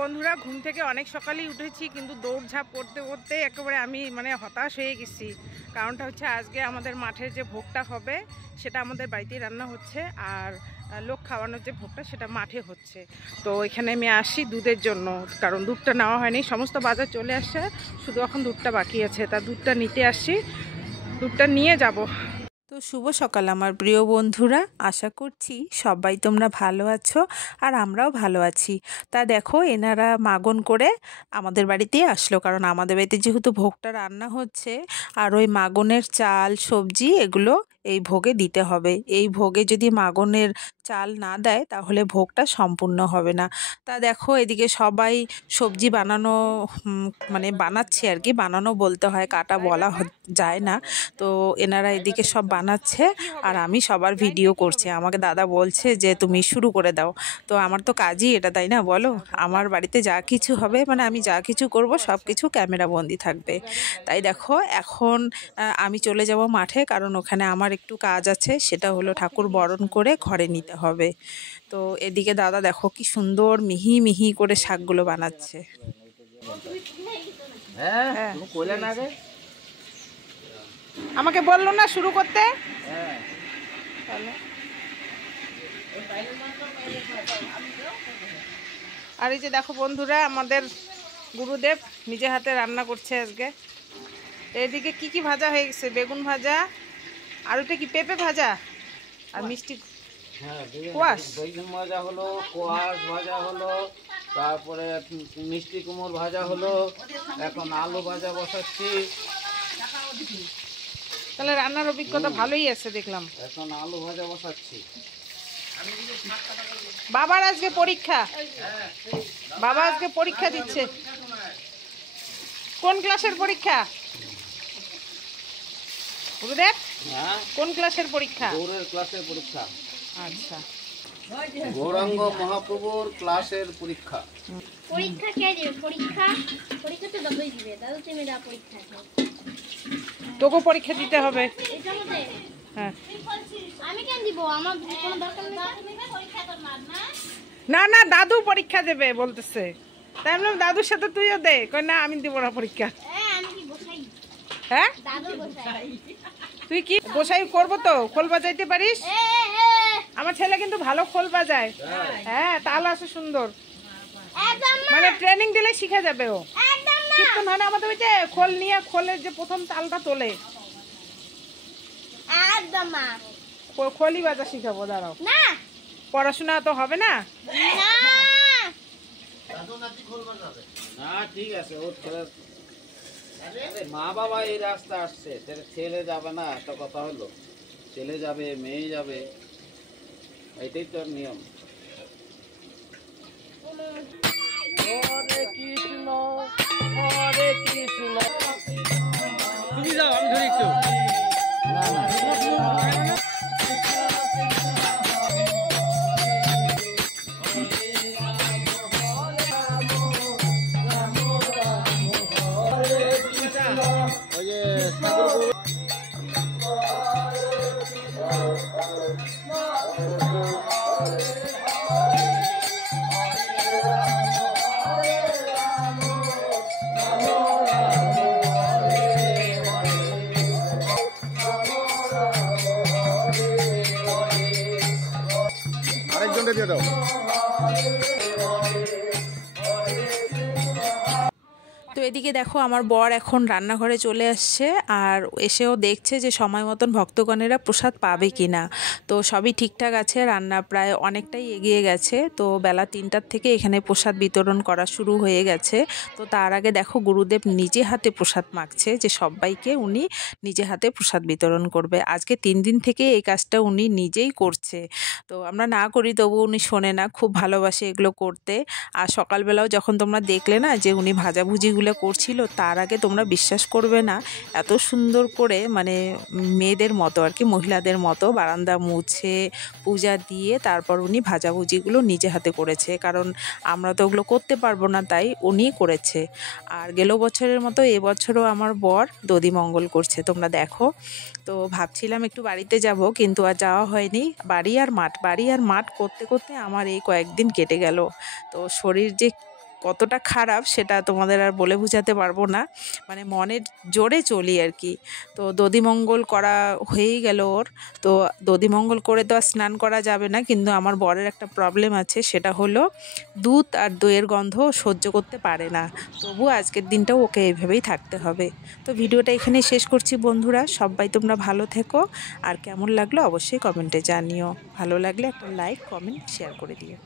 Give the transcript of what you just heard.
বন্ধুরা, ঘুম থেকে অনেক সকালেই উঠেছি, কিন্তু দৌড়ঝাঁপ করতে করতে একেবারে আমি হতাশ হয়ে গেছি। কারণটা হচ্ছে আজকে আমাদের মাঠের যে ভোগটা হবে সেটা আমাদের বাড়িতেই রান্না হচ্ছে, আর লোক খাওয়ানোর যে ভোগটা সেটা মাঠে হচ্ছে। তো এখানে আমি আসি দুধের জন্য, কারণ দুধটা নেওয়া হয়নি, সমস্ত বাজার চলে আসছে, শুধু এখন দুধটা বাকি আছে। তা দুধটা নিতে আসি, দুধটা নিয়ে যাব। তো শুভ সকাল আমার প্রিয় বন্ধুরা, আশা করছি সবাই তোমরা ভালো আছো আর আমরাও ভালো আছি। তা দেখো, এনারা মাগন করে আমাদের বাড়িতেই আসলো, কারণ আমাদের বাড়িতে যেহেতু ভোগটা রান্না হচ্ছে, আর ওই মাগনের চাল সবজি এগুলো এই ভোগে দিতে হবে। এই ভোগে যদি মাগনের চাল না দেয় তাহলে ভোগটা সম্পূর্ণ হবে না। তা দেখো, এদিকে সবাই সবজি বানানো বানাচ্ছে আর কি, বানানো বলতে হয়, কাটা বলা যায় না। তো এনারা এদিকে সব বানাচ্ছে আর আমি সবার ভিডিও করছি। আমাকে দাদা বলছে যে তুমি শুরু করে দাও। তো আমার তো কাজই এটা, তাই না বলো? আমার বাড়িতে যা কিছু হবে, আমি যা কিছু করব সব কিছু ক্যামেরা বন্দি থাকবে। তাই দেখো, এখন আমি চলে যাব মাঠে, কারণ ওখানে আমার একটু কাজ আছে, সেটা হলো ঠাকুর বরণ করে ঘরে নিতে হবে। তো এদিকে দাদা দেখো কি সুন্দর মিহি মিহি করে শাকগুলো বানাচ্ছে। আমাকে বললো না শুরু করতে। আর এই যে দেখো বন্ধুরা, আমাদের গুরুদেব নিজে হাতে রান্না করছে আজকে। এদিকে কি কি ভাজা হয়ে গেছে, বেগুন ভাজা, আর ওটা কি পেঁপে ভাজা, আর মিষ্টি কোয়াশ, বেগুন ভাজা হলো, কোয়াশ ভাজা হলো, তারপরে মিষ্টি কুমড় ভাজা হলো, এখন আলু ভাজা বসাচ্ছি। তাহলে রান্নার অভিজ্ঞতা ভালোই আছে দেখলাম। এখন আলু ভাজা বসাচ্ছি। বাবার আজকে পরীক্ষা, বাবা আজকে পরীক্ষা দিচ্ছে। কোন ক্লাসের পরীক্ষা গুরুদেব? কোন ক্লাসের পরীক্ষা? গৌরের ক্লাসের পরীক্ষা। আচ্ছা, গৌরাঙ্গ মহাপ্রভুর ক্লাসের পরীক্ষা। পরীক্ষা কে দিবে? পরীক্ষা তো দাদুই দিবে। দাদু তুমি দাও পরীক্ষা। তোকে পরীক্ষা দিতে হবে। এটা মতে হ্যাঁ, আমি কেন দিব? আমার কোনো দরকার নেই। তুমি পরীক্ষা কর না। না না, দাদু পরীক্ষা দেবে বলতেছে। তাই আমি বললাম দাদুর সাথে তুইও দে। কই না, আমি দিব না পরীক্ষা। আমি কি গোসাই? হ্যাঁ, দাদু গোসাই। তুই কি গোসাই করবো? তো খোল বাজাইতে পারিস? আমার ছেলে কিন্তু ভালো খোল বাজায়। হ্যাঁ, তাল আছে সুন্দর, ট্রেনিং দিলে শিখে যাবে ও। কীর্তন হয় না আমাদের ওই যে খোল নিয়ে, খোলের যে প্রথম তালটা তোলে, একদম মা খোলই বাজা শিখাবো। দাঁড়াও, না পড়াশোনা তো হবে না। না না ঠিক আছে, ওর মা বাবা এই রাস্তা আসছে, ছেলে যাবে না, একটা কথা হলো। ছেলে যাবে, মেয়ে যাবে, এটাই তো নিয়ম। হরে কৃষ্ণ হরে কৃষ্ণ। তুমি যাও, আমি ধরি একটু। না না আরেকজনটা দিয়ে দাও। তো এদিকে দেখো, আমার বর এখন রান্নাঘরে চলে আসছে, আর এসেও দেখছে যে সময় মতন ভক্তগণেরা প্রসাদ পাবে কি না। তো সবই ঠিকঠাক আছে, রান্না প্রায় অনেকটাই এগিয়ে গেছে। তো বেলা 3টার থেকে এখানে প্রসাদ বিতরণ করা শুরু হয়ে গেছে। তো তার আগে দেখো, গুরুদেব নিজে হাতে প্রসাদ মাখছে, যে সবাইকে উনি নিজে হাতে প্রসাদ বিতরণ করবে। আজকে 3 দিন থেকে এই কাজটা উনি নিজেই করছে। তো আমরা না করি তবু উনি শোনে না, খুব ভালোবাসে এগুলো করতে। আর সকালবেলাও যখন তোমরা দেখলে না যে উনি ভাজাভুজিগুলো করছিল, তার আগে তোমরা বিশ্বাস করবে না, এত সুন্দর করে মেয়েদের মতো আর কি, মহিলাদের মতো বারান্দা মুছে পূজা দিয়ে তারপর উনি ভাজাভুজিগুলো নিজে হাতে করেছে। কারণ আমরা তো ওগুলো করতে পারবো না, তাই উনিই করেছে। আর গেল বছরের মতো এবছরও আমার বর দধিমঙ্গল করছে, তোমরা দেখো। তো ভাবছিলাম একটু বাড়িতে যাব, কিন্তু আর যাওয়া হয়নি। বাড়ি আর মাঠ করতে করতে আমার এই কয়েকদিন কেটে গেল। তো শরীর যে কতটা খারাপ সেটা তোমাদের আর বলে বোঝাতে পারবো না, মানে মনের জোরে চলি আর কি। তো দধিমঙ্গল করা হয়েই গেল ওর। তো দধিমঙ্গল করে তো আর স্নান করা যাবে না, কিন্তু আমার বরের একটা প্রবলেম আছে, সেটা হলো দুধ আর দইয়ের গন্ধ সহ্য করতে পারে না। তবু আজকের দিনটাও ওকে এইভাবেই থাকতে হবে। তো ভিডিওটা এখানেই শেষ করছি বন্ধুরা, সবাই তোমরা ভালো থেকো, আর কেমন লাগলো অবশ্যই কমেন্টে জানিও। ভালো লাগলে একটা লাইক, কমেন্ট, শেয়ার করে দিও।